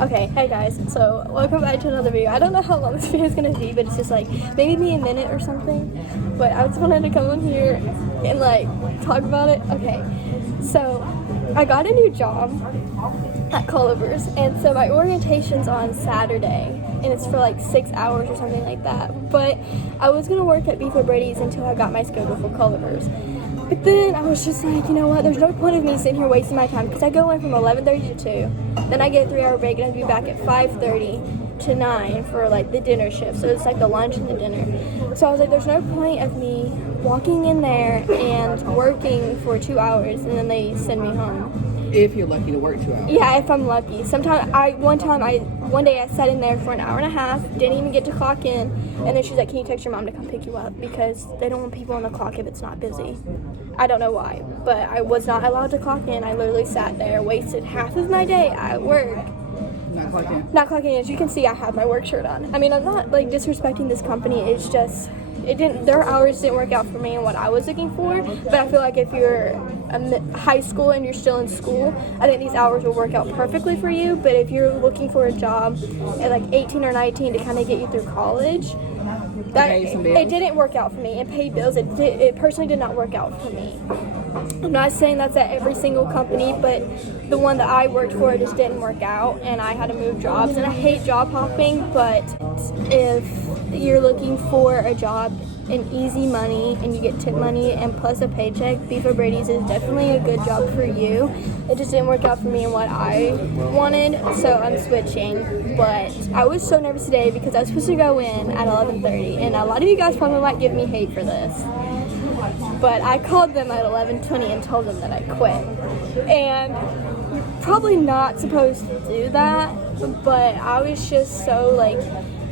Okay, hey guys, so welcome back to another video. I don't know how long this video is going to be, but it's just like maybe a minute or something. But I just wanted to come on here and like talk about it. Okay, so I got a new job at Culver's, and so my orientation's on Saturday, and it's for like 6 hours or something like that. But I was going to work at Beef Brady's until I got my schedule for Culver's. But then I was just like, you know what, there's no point of me sitting here wasting my time, because I go in from 11:30 to 2, then I get a 3-hour break, and I'd be back at 5:30 to 9 for like the dinner shift, so it's like the lunch and the dinner. So I was like, there's no point of me walking in there and working for 2 hours, and then they send me home. If you're lucky to work 2 hours. Yeah, if I'm lucky. One day I sat in there for an hour and a half, didn't even get to clock in, and then she's like, can you text your mom to come pick you up? Because they don't want people on the clock if it's not busy. I don't know why, but I was not allowed to clock in. I literally sat there, wasted half of my day at work. Not clocking in. Not clocking in. As you can see, I have my work shirt on. I mean, I'm not like disrespecting this company. It's just, their hours didn't work out for me and what I was looking for. But I feel like if you're high school and you're still in school, I think these hours will work out perfectly for you. But if you're looking for a job at like 18 or 19 to kind of get you through college, it didn't work out for me. And pay bills, it personally did not work out for me. I'm not saying that's at every single company, but the one that I worked for just didn't work out, and I had to move jobs. And I hate job hopping, but if you're looking for a job and easy money and you get tip money and plus a paycheck, Beef Brady's is definitely a good job for you. It just didn't work out for me and what I wanted, so I'm switching. But I was so nervous today because I was supposed to go in at 11:30, and a lot of you guys probably might give me hate for this, but I called them at 11:20 and told them that I quit. And you're probably not supposed to do that, but I was just so like,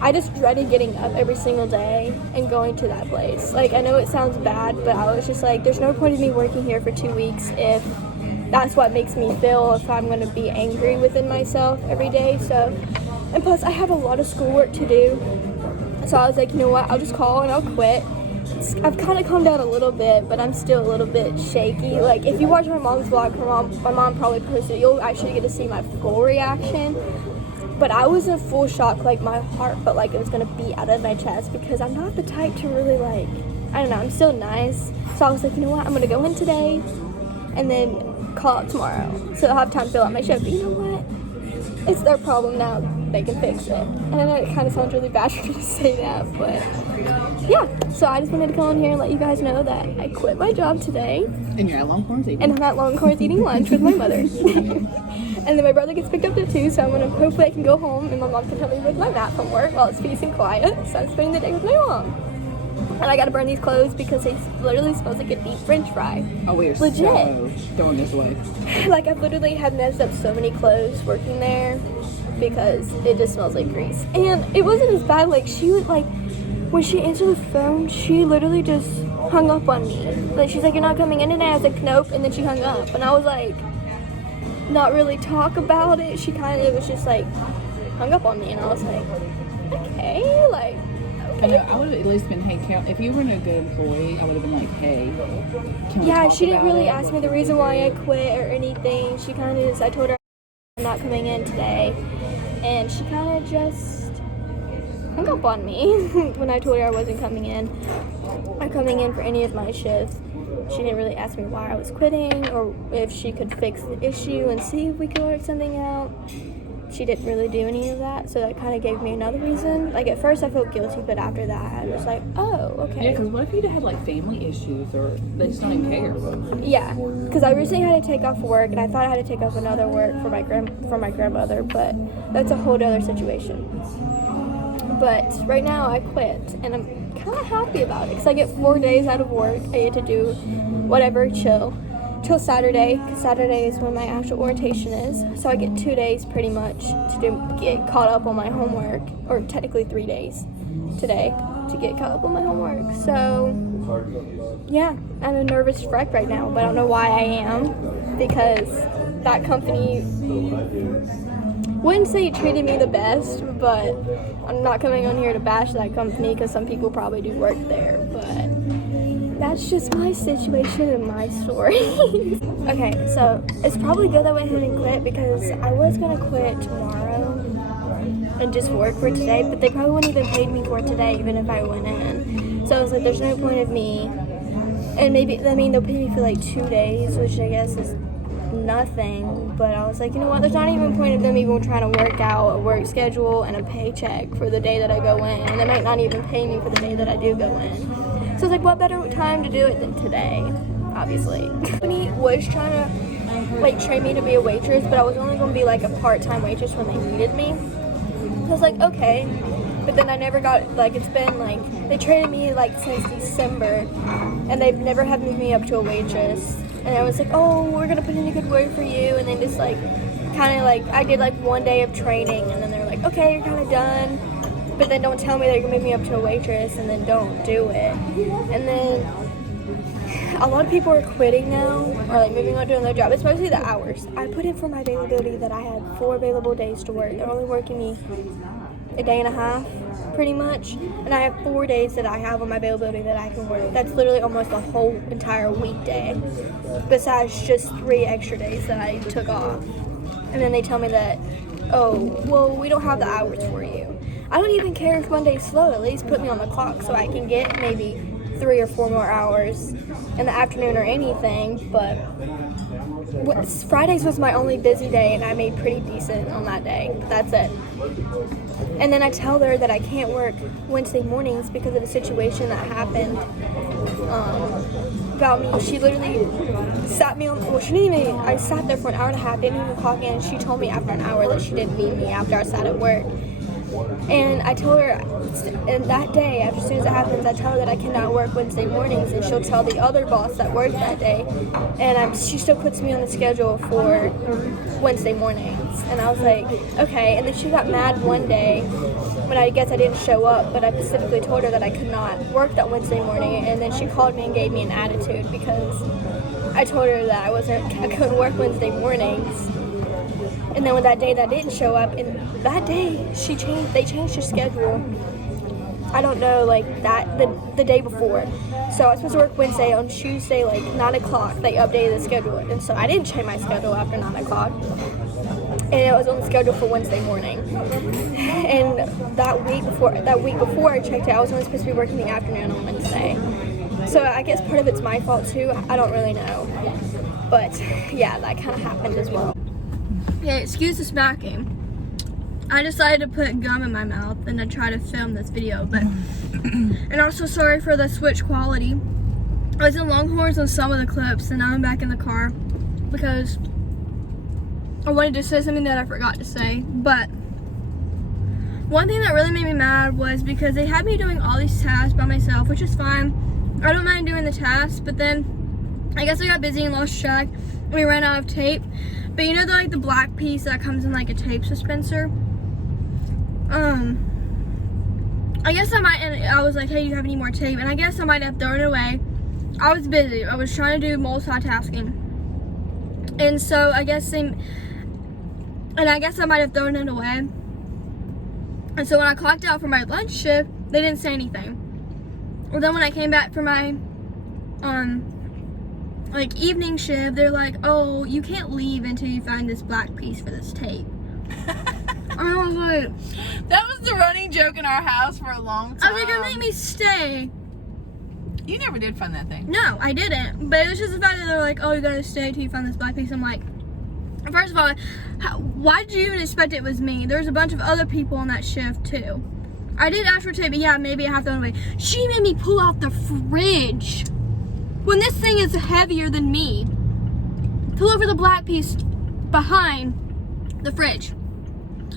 I just dreaded getting up every single day and going to that place. Like, I know it sounds bad, but I was just like, there's no point in me working here for 2 weeks if that's what makes me feel, if I'm going to be angry within myself every day. So, and plus I have a lot of schoolwork to do. So I was like, you know what, I'll just call and I'll quit. I've kind of calmed down a little bit, but I'm still a little bit shaky. Like, if you watch my mom's vlog, my mom probably posted it, you'll actually get to see my full reaction. But I was in full shock, like my heart felt like it was going to beat out of my chest, because I'm not the type to really like, I don't know, I'm still nice. So I was like, you know what, I'm going to go in today and then call out tomorrow, so I'll have time to fill out my shift. But you know what, it's their problem now, they can fix it. And I know it kind of sounds really bad for me to say that, but yeah. So I just wanted to come on here and let you guys know that I quit my job today. And you're at Longhorns eating. And I'm at Longhorns eating lunch with my mother. And then my brother gets picked up at 2, so hopefully I can go home and my mom can help me with my nap from work while it's peace and quiet. So I'm spending the day with my mom. And I gotta burn these clothes because they literally smells like a deep French fry. Oh, we're legit so throwing this away. Like, I've literally had messed up so many clothes working there because it just smells like grease. And it wasn't as bad. Like, she was like, when she answered the phone, she literally just hung up on me. Like, she's like, you're not coming in today? I was like, nope. And then she hung up. And I was like, not really talk about it. She kind of was just like, hung up on me. And I was like, okay, like, I know, I would have at least been, hey, Cal, if you were a good employee, I would have been like, hey, can we talk she didn't about really it? ask me the reason why I quit or anything. She kind of just, I told her I'm not coming in today. And she kind of just hung up on me when I told her I wasn't coming in or coming in for any of my shifts. She didn't really ask me why I was quitting or if she could fix the issue and see if we could work something out. She didn't really do any of that, so that kind of gave me another reason. Like, at first I felt guilty, but after that I was like, oh, okay. Yeah, because what if you'd had like family issues or they just don't even care? Yeah, because I recently had to take off work, and I thought I had to take off another work for my grandmother, but that's a whole other situation. But right now I quit, and I'm kind of happy about it because I get 4 days out of work. I get to do whatever, chill till Saturday, because Saturday is when my actual orientation is. So I get 2 days pretty much to get caught up on my homework, or technically 3 days today to get caught up on my homework. So yeah, I'm a nervous wreck right now, but I don't know why I am, because that company, wouldn't say it treated me the best, but I'm not coming on here to bash that company because some people probably do work there, but that's just my situation and my story. Okay, so it's probably good that I went ahead and quit, because I was gonna quit tomorrow, and just work for today, but they probably wouldn't even pay me for today even if I went in. So I was like, there's no point of me. And maybe, I mean, they'll pay me for like 2 days, which I guess is nothing. But I was like, you know what, there's not even a point of them even trying to work out a work schedule and a paycheck for the day that I go in. And they might not even pay me for the day that I do go in. So I was like, what better time to do it than today, obviously. The company was trying to like train me to be a waitress, but I was only going to be like a part-time waitress when they needed me. So I was like, okay. But then I never got, like, it's been like, they trained me like since December, and they've never had moved me up to a waitress. And I was like, oh, we're going to put in a good word for you. And then just like, kind of like, I did like 1 day of training, and then they're like, okay, you're kind of done. But then don't tell me they're going to move me up to a waitress, and then don't do it. And then a lot of people are quitting now, or like moving on to another job. It's mostly the hours. I put in for my availability that I had 4 available days to work. They're only working me a day and a half, pretty much. And I have 4 days that I have on my availability that I can work. That's literally almost a whole entire weekday, besides just 3 extra days that I took off. And then they tell me that, oh, well, we don't have the hours for you. I don't even care if Monday's slow. At least put me on the clock so I can get maybe 3 or 4 more hours in the afternoon or anything. But Fridays was my only busy day, and I made pretty decent on that day. But that's it. And then I tell her that I can't work Wednesday mornings because of a situation that happened about me. She literally sat me on, well, she didn't even, I sat there for an hour and a half, didn't even clock in. She told me after an hour that she didn't need me after I sat at work. And I told her, and that day, as soon as it happens, I tell her that I cannot work Wednesday mornings, and she'll tell the other boss that worked that day, and she still puts me on the schedule for Wednesday mornings. And I was like, okay. And then she got mad one day when I guess I didn't show up, but I specifically told her that I could not work that Wednesday morning, and then she called me and gave me an attitude because I told her that I couldn't work Wednesday mornings. And then with that day that didn't show up, and that day they changed her schedule. I don't know, like that the day before. So I was supposed to work Wednesday. On Tuesday, like 9 o'clock, they updated the schedule, and so I didn't change my schedule after 9 o'clock. And it was on the schedule for Wednesday morning. And that week before I checked it, I was only supposed to be working the afternoon on Wednesday. So I guess part of it's my fault too. I don't really know. But yeah, that kind of happened as well. Okay, excuse the smacking. I decided to put gum in my mouth and then try to film this video, but and also sorry for the switch quality. I was in Longhorns on some of the clips, and now I'm back in the car because I wanted to say something that I forgot to say. But one thing that really made me mad was because they had me doing all these tasks by myself, which is fine. I don't mind doing the tasks, but then I guess I got busy and lost track. We ran out of tape. But you know the black piece that comes in like a tape dispenser? I guess I was like, hey, do you have any more tape? And I guess I might have thrown it away. I was busy. I was trying to do multitasking. And so I guess I might have thrown it away. And so when I clocked out for my lunch shift, they didn't say anything. Well, then when I came back for my evening shift, they're like, oh, you can't leave until you find this black piece for this tape. I was like, that was the running joke in our house for a long time. I was like, it made me stay. You never did find that thing. No, I didn't. But it was just the fact that they're like, oh, you gotta stay until you find this black piece. I'm like, first of all, why did you even expect it was me? There's a bunch of other people on that shift too. I did ask for tape, but yeah, maybe I have to away. She made me pull out the fridge when this thing is heavier than me. Pull over the black piece behind the fridge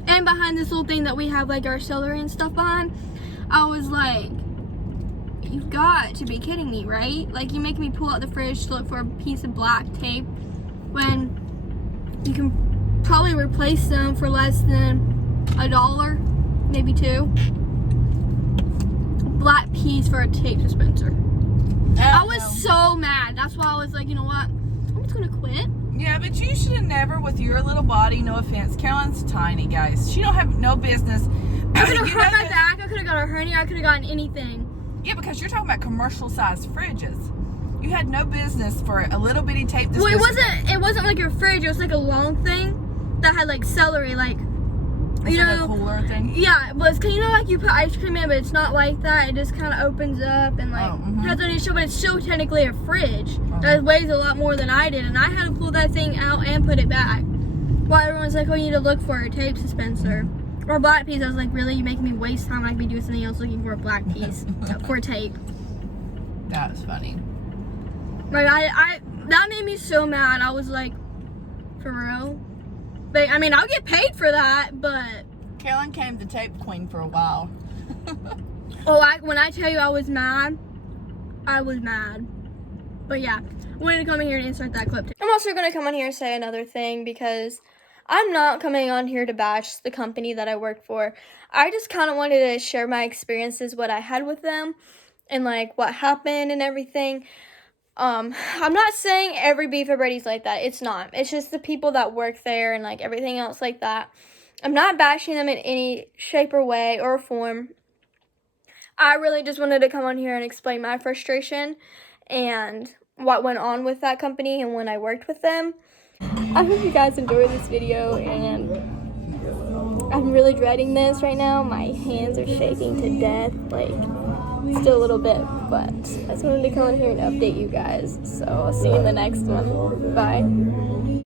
and behind this little thing that we have like our celery and stuff behind. I was like, you've got to be kidding me, right? Like, you make me pull out the fridge to look for a piece of black tape when you can probably replace them for less than $1, maybe $2. Black piece for a tape dispenser. I was so mad. That's why I was like, you know what? I'm just gonna quit. Yeah, but you should have never, with your little body, no offense. Caroline's tiny, guys. She don't have no business. I could have hurt my back. I could have got a hernia. I could have gotten anything. Yeah, because you're talking about commercial-sized fridges. You had no business for a little bitty tape dispenser. Well, it wasn't like a fridge. It was like a long thing that had like celery, like It's like a cooler thing? Yeah, but it's, you know, like you put ice cream in, but it's not like that. It just kind of opens up and like has on your show, but it's still technically a fridge. That weighs a lot more than I did, and I had to pull that thing out and put it back. While everyone's like, oh, you need to look for a tape dispenser or a black piece. I was like, really? You making me waste time when I could be doing something else looking for a black piece for tape. That was funny. Like, that made me so mad. I was like, for real? But, I mean, I'll get paid for that, but... Caroline came the tape queen for a while. When I tell you I was mad, I was mad. But yeah, I wanted to come in here and insert that clip too. I'm also going to come on here and say another thing because I'm not coming on here to bash the company that I work for. I just kind of wanted to share my experiences, what I had with them, and like what happened and everything. I'm not saying every beef at Brady's like that. It's not. It's just the people that work there and like everything else like that. I'm not bashing them in any shape or way or form. I really just wanted to come on here and explain my frustration and what went on with that company and when I worked with them. I hope you guys enjoyed this video, and I'm really dreading this right now. My hands are shaking to death, like still a little bit, but I just wanted to come in here and update you guys. So I'll see you in the next one. Bye.